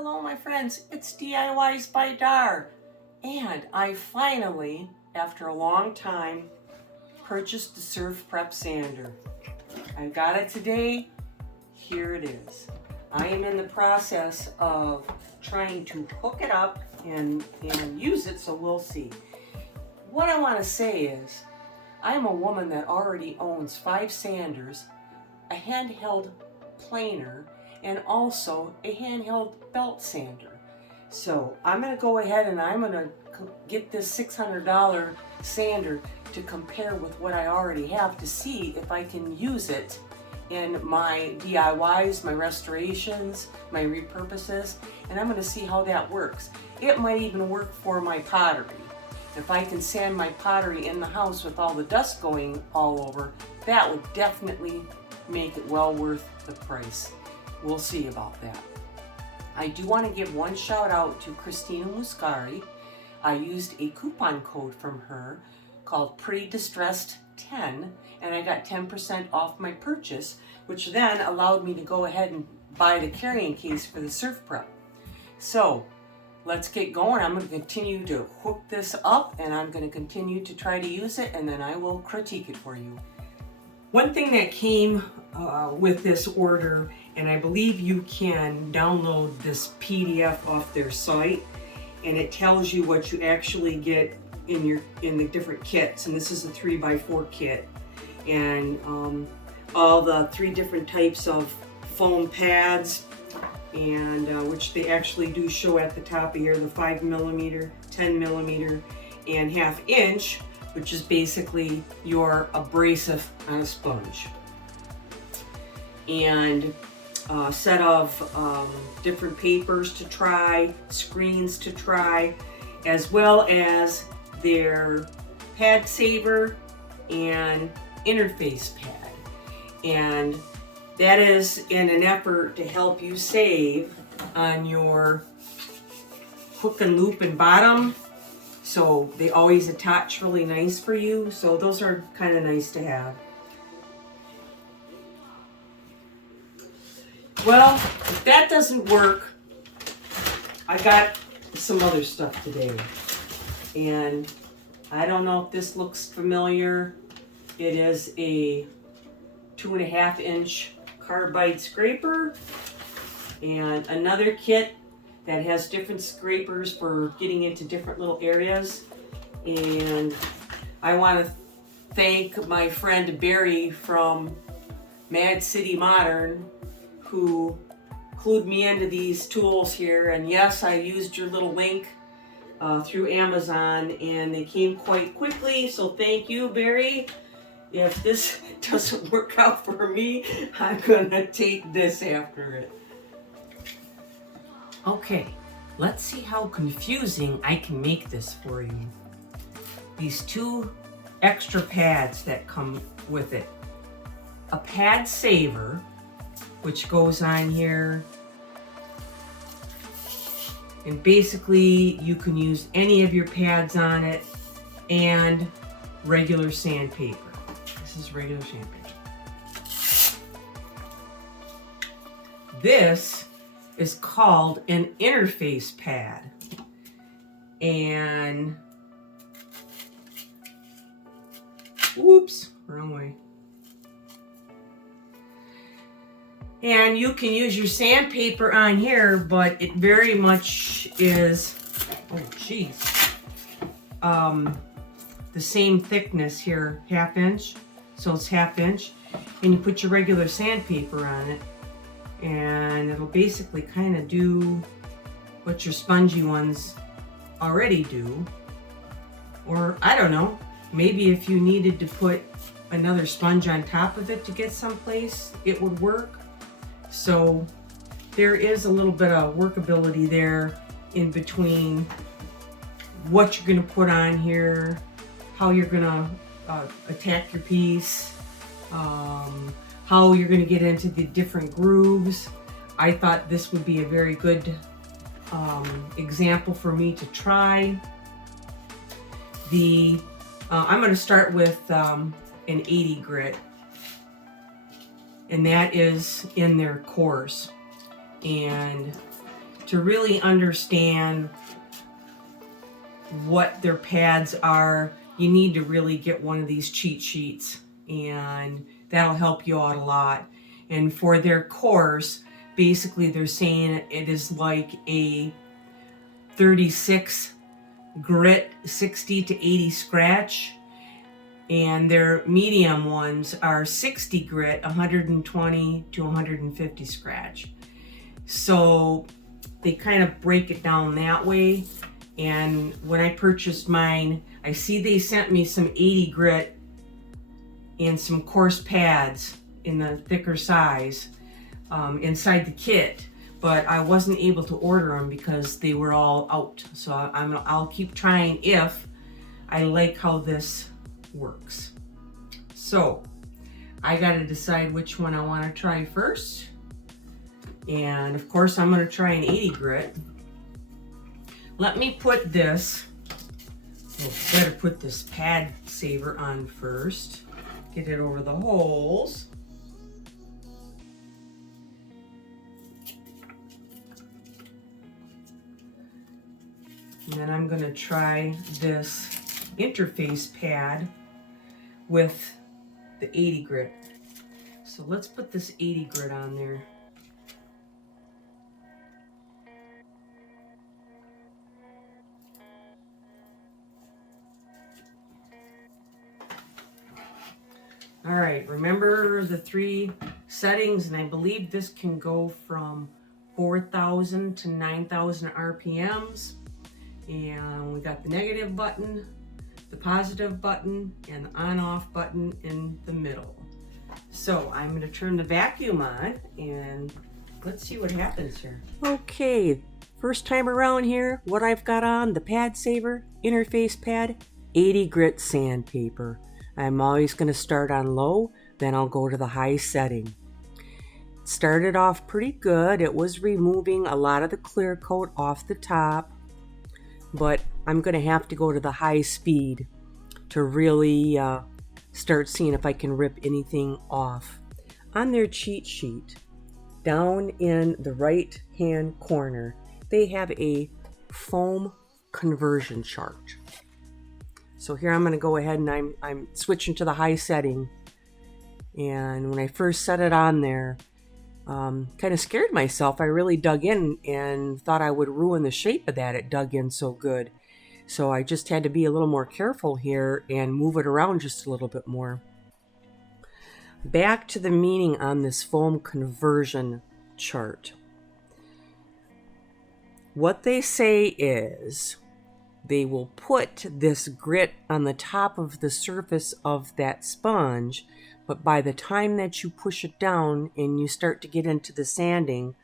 Hello my friends, it's diys-by-dar, and I finally, after a long time, purchased the Surfprep Sander. I got it today. Here it is. I am in the process of trying to hook it up and use it, so we'll see. What I want to say is, I'm a woman that already owns 5 sanders, a handheld planer, and also a handheld belt sander. So I'm going to go ahead and I'm going to get this $600 sander to compare with what I already have to see if I can use it in my DIYs, my restorations, my repurposes, and I'm going to see how that works. It might even work for my pottery. If I can sand my pottery in the house with all the dust going all over, that would definitely make it well worth the price. We'll see about that. I do want to give one shout out to Christina Muscari. I used a coupon code from her called Pretty Distressed 10, and I got 10% off my purchase, which then allowed me to go ahead and buy the carrying case for the Surfprep. So let's get going. I'm going to continue to hook this up, and I'm going to continue to try to use it, and then I will critique it for you. One thing that came with this order, and I believe you can download this PDF off their site, and it tells you what you actually get in the different kits. And this is a 3x4 kit, and all the 3 different types of foam pads, and which they actually do show at the top of here, the 5mm, 10mm, and 1/2 inch, which is basically your abrasive on a sponge. And a set of different papers to try, screens to try, as well as their pad saver and interface pad. And that is in an effort to help you save on your hook and loop and bottom. So they always attach really nice for you. So those are kind of nice to have. Well, if that doesn't work, I got some other stuff today. And I don't know if this looks familiar. It is a 2.5 inch Carbide Scraper, and another kit that has different scrapers for getting into different little areas. And I want to thank my friend Barry from Mad City Modern, who clued me into these tools here. And yes, I used your little link through Amazon, and they came quite quickly, so thank you, Barry. If this doesn't work out for me, I'm gonna take this after it. Okay, let's see how confusing I can make this for you. These 2 extra pads that come with it. A pad saver, which goes on here. And basically you can use any of your pads on it, and regular sandpaper. This is regular sandpaper. This is called an interface pad. And oops, wrong way. And you can use your sandpaper on here, but it very much is, oh geez, the same thickness here, 1/2 inch. So it's 1/2 inch, and you put your regular sandpaper on it, and it'll basically kind of do what your spongy ones already do. Or I don't know, maybe if you needed to put another sponge on top of it to get someplace, it would work. So there is a little bit of workability there in between what you're going to put on here, how you're going to attack your piece, how you're going to get into the different grooves. I thought this would be a very good example for me to try. I'm going to start with an 80 grit. And that is in their course. And to really understand what their pads are, you need to really get one of these cheat sheets, and that'll help you out a lot. And for their course, basically they're saying it is like a 36 grit, 60 to 80 scratch, and their medium ones are 60 grit, 120 to 150 scratch. So they kind of break it down that way. And when I purchased mine, I see they sent me some 80 grit and some coarse pads in the thicker size inside the kit, but I wasn't able to order them because they were all out. So I'll keep trying if I like how this works. So I got to decide which one I want to try first. And of course I'm going to try an 80 grit. Let me put this, better put this pad saver on first. Get it over the holes. And then I'm going to try this interface pad with the 80 grit. So let's put this 80 grit on there. All right, remember the 3 settings, and I believe this can go from 4,000 to 9,000 RPMs. And we got the negative button, the positive button, and the on-off button in the middle. So I'm going to turn the vacuum on, and let's see what happens here. Okay, first time around here, what I've got on, the pad saver, interface pad, 80 grit sandpaper. I'm always going to start on low, then I'll go to the high setting. It started off pretty good. It was removing a lot of the clear coat off the top, but I'm going to have to go to the high speed to really start seeing if I can rip anything off. On their cheat sheet, down in the right hand corner, they have a foam conversion chart. So here I'm going to go ahead and I'm switching to the high setting. And when I first set it on there, kind of scared myself. I really dug in and thought I would ruin the shape of that. It dug in so good. So I just had to be a little more careful here and move it around just a little bit more. Back to the meaning on this foam conversion chart. What they say is they will put this grit on the top of the surface of that sponge, but by the time that you push it down and you start to get into the sanding,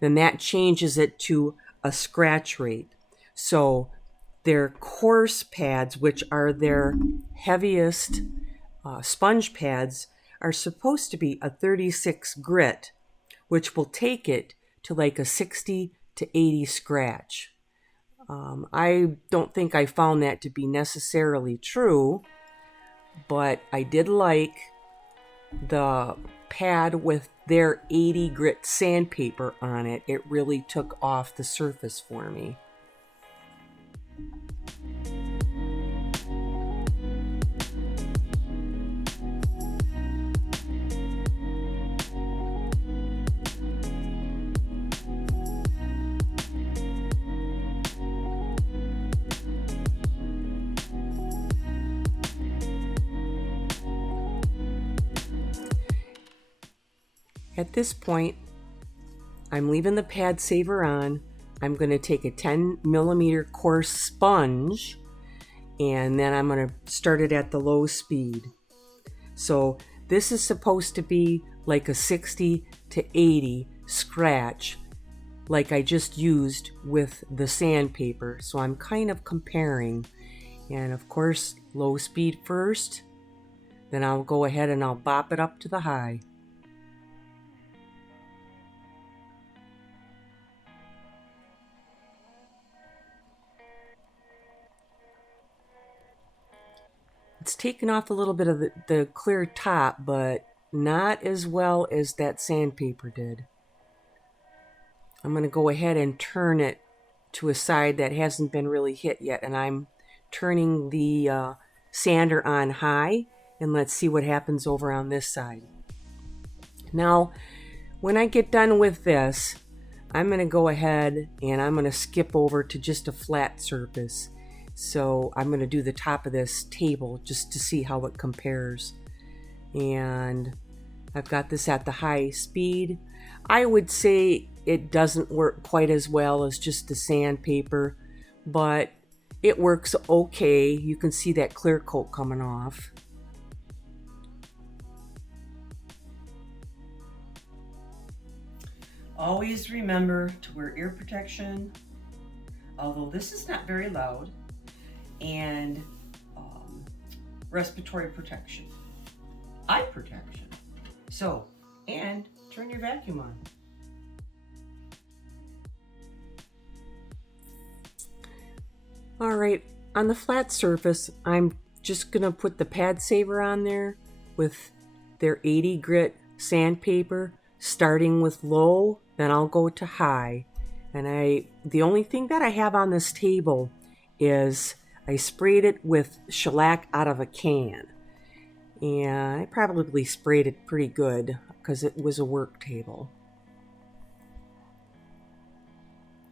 then that changes it to a scratch rate. So their coarse pads, which are their heaviest sponge pads, are supposed to be a 36 grit, which will take it to like a 60 to 80 scratch. I don't think I found that to be necessarily true, but I did like the pad with their 80 grit sandpaper on it. It really took off the surface for me. At this point, I'm leaving the pad saver on. I'm going to take a 10 millimeter coarse sponge, and then I'm going to start it at the low speed. So this is supposed to be like a 60 to 80 scratch, like I just used with the sandpaper. So I'm kind of comparing. And of course, low speed first, then I'll go ahead and I'll bop it up to the high. It's taken off a little bit of the clear top, but not as well as that sandpaper did. I'm going to go ahead and turn it to a side that hasn't been really hit yet, and I'm turning the sander on high, and let's see what happens over on this side. Now, when I get done with this, I'm going to go ahead and I'm going to skip over to just a flat surface. So I'm going to do the top of this table just to see how it compares. And I've got this at the high speed. I would say it doesn't work quite as well as just the sandpaper, but it works okay. You can see that clear coat coming off. Always remember to wear ear protection, although this is not very loud, and respiratory protection, eye protection. So, and turn your vacuum on. All right, on the flat surface, I'm just gonna put the pad saver on there with their 80 grit sandpaper, starting with low, then I'll go to high. And the only thing that I have on this table is I sprayed it with shellac out of a can. And I probably sprayed it pretty good because it was a work table.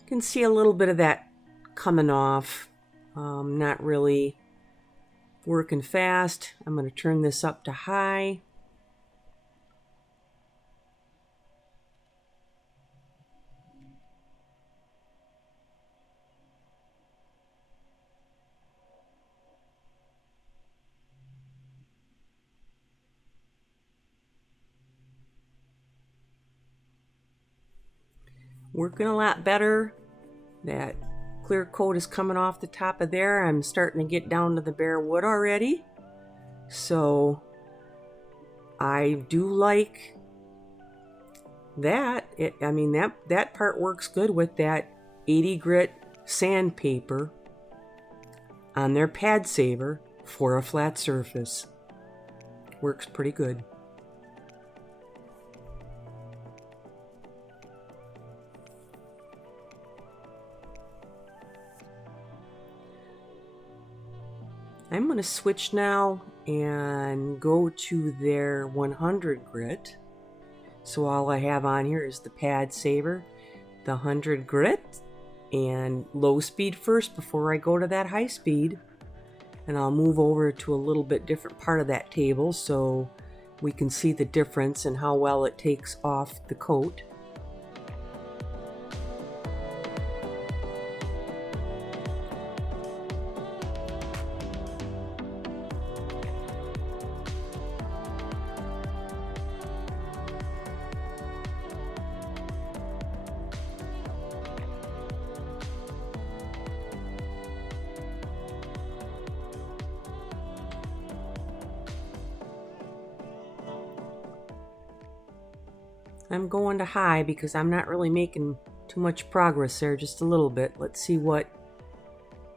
You can see a little bit of that coming off. Not really working fast. I'm going to turn this up to high. Working a lot better. That clear coat is coming off the top of there. I'm starting to get down to the bare wood already. So I do like that. That part works good with that 80 grit sandpaper on their pad saver for a flat surface. Works pretty good. I'm going to switch now and go to their 100 grit. So all I have on here is the pad saver, the 100 grit, and low speed first before I go to that high speed. And I'll move over to a little bit different part of that table so we can see the difference and how well it takes off the coat. I'm going to high because I'm not really making too much progress there, just a little bit. Let's see what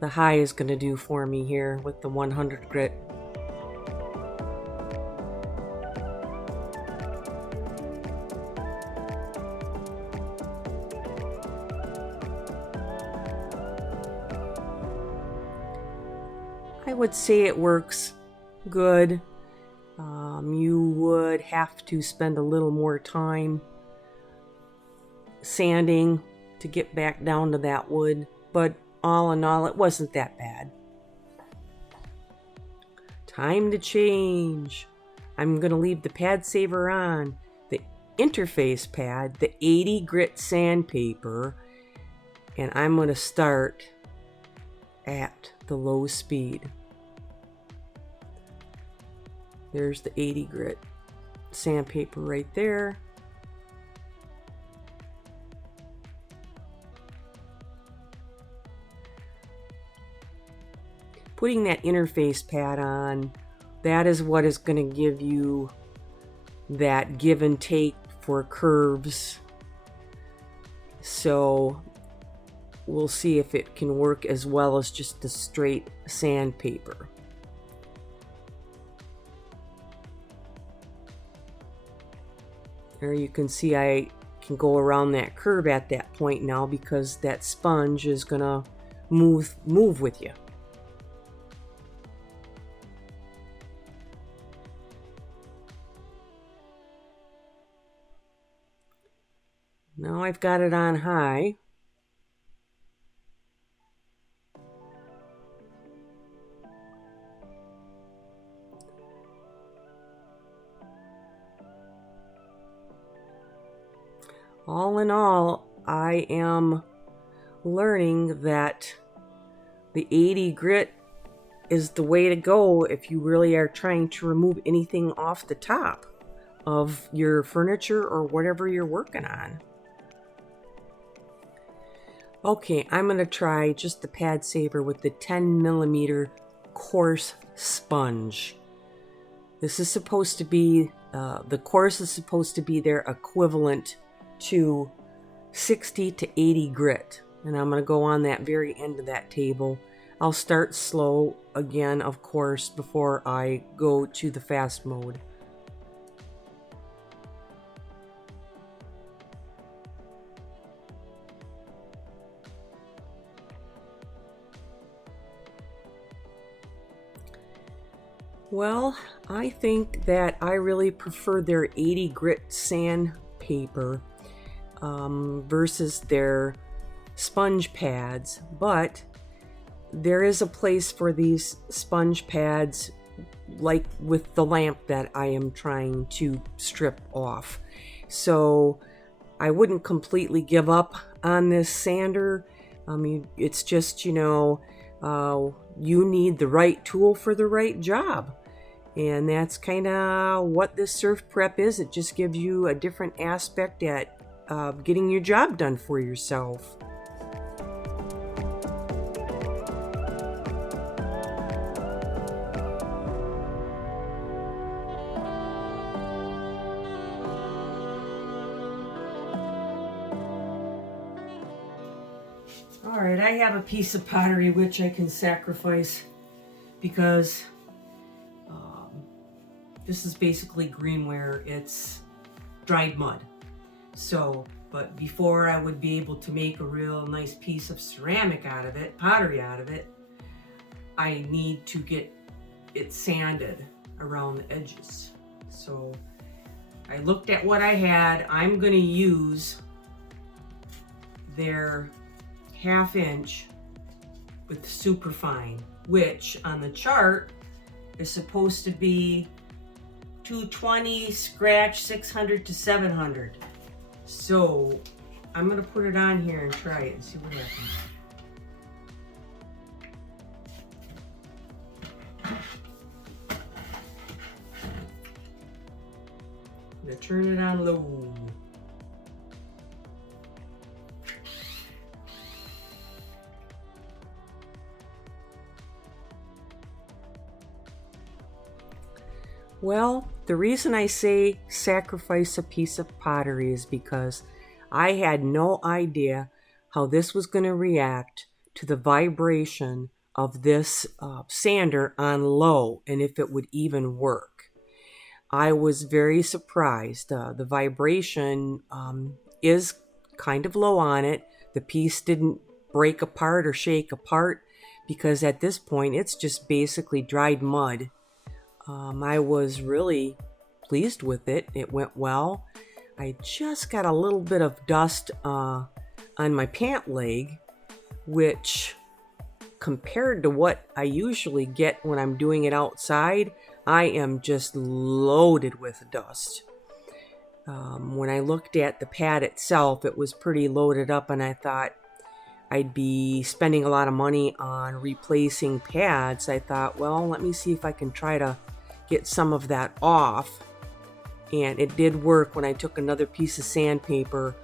the high is going to do for me here with the 100 grit. I would say it works good. You would have to spend a little more time sanding to get back down to that wood, but all in all, it wasn't that bad. Time to change. I'm going to leave the pad saver on, the interface pad, the 80 grit sandpaper, and I'm going to start at the low speed. There's the 80 grit sandpaper right there. Putting that interface pad on, that is what is going to give you that give and take for curves. So we'll see if it can work as well as just the straight sandpaper. There you can see I can go around that curve at that point now because that sponge is gonna move with you. Now I've got it on high. All in all, I am learning that the 80 grit is the way to go if you really are trying to remove anything off the top of your furniture or whatever you're working on. Okay, I'm going to try just the pad saver with the 10mm coarse sponge. This is supposed to be, the coarse is supposed to be their equivalent to 60 to 80 grit. And I'm going to go on that very end of that table. I'll start slow again, of course, before I go to the fast mode. Well, I think that I really prefer their 80 grit sandpaper versus their sponge pads, but there is a place for these sponge pads, like with the lamp that I am trying to strip off. So I wouldn't completely give up on this sander. I mean, it's just, you know, you need the right tool for the right job. And that's kind of what this surf prep is. It just gives you a different aspect at getting your job done for yourself. All right, I have a piece of pottery which I can sacrifice because this is basically greenware. It's dried mud. So, but before I would be able to make a real nice piece of ceramic out of it, pottery out of it, I need to get it sanded around the edges. So I looked at what I had. I'm going to use their 1/2 inch with super fine, which on the chart is supposed to be 220 scratch 600 to 700. So I'm gonna put it on here and try it and see what happens. I'm gonna turn it on low. Well, the reason I say sacrifice a piece of pottery is because I had no idea how this was going to react to the vibration of this sander on low and if it would even work. I was very surprised. The vibration is kind of low on it. The piece didn't break apart or shake apart because at this point it's just basically dried mud. I was really pleased with it. It went well. I just got a little bit of dust on my pant leg, which compared to what I usually get when I'm doing it outside, I am just loaded with dust. When I looked at the pad itself, it was pretty loaded up, and I thought I'd be spending a lot of money on replacing pads. I thought, well, let me see if I can try to get some of that off. And it did work when I took another piece of sandpaper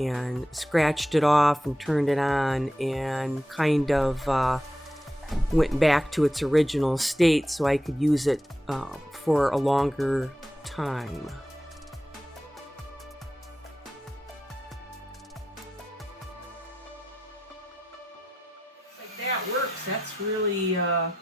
and scratched it off and turned it on and kind of went back to its original state so I could use it for a longer time. Like that works. That's really a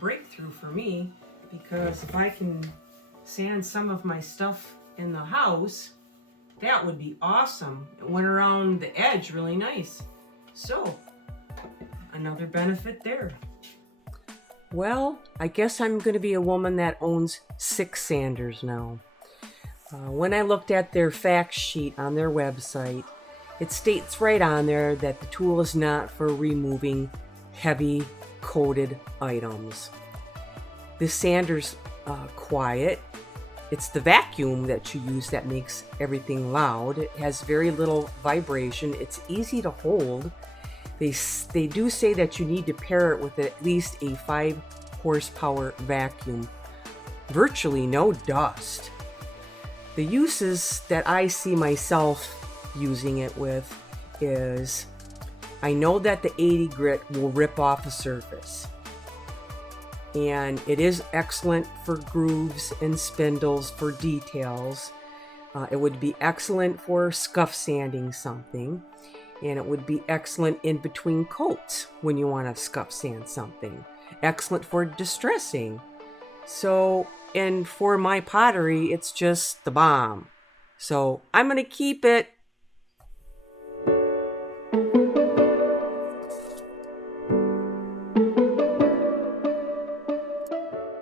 breakthrough for me, because if I can sand some of my stuff in the house That would be awesome. It went around the edge really nice. So, another benefit there. Well, I guess I'm going to be a woman that owns 6 sanders now. When I looked at their fact sheet on their website, it states right on there that the tool is not for removing heavy coated items. This sander's quiet. It's the vacuum that you use that makes everything loud. It has very little vibration. It's easy to hold. They do say that you need to pair it with at least a 5 horsepower vacuum. Virtually no dust. The uses that I see myself using it with is, I know that the 80 grit will rip off a surface. And it is excellent for grooves and spindles for details. It would be excellent for scuff sanding something. And it would be excellent in between coats when you want to scuff sand something. Excellent for distressing. So, and for my pottery, it's just the bomb. So I'm going to keep it.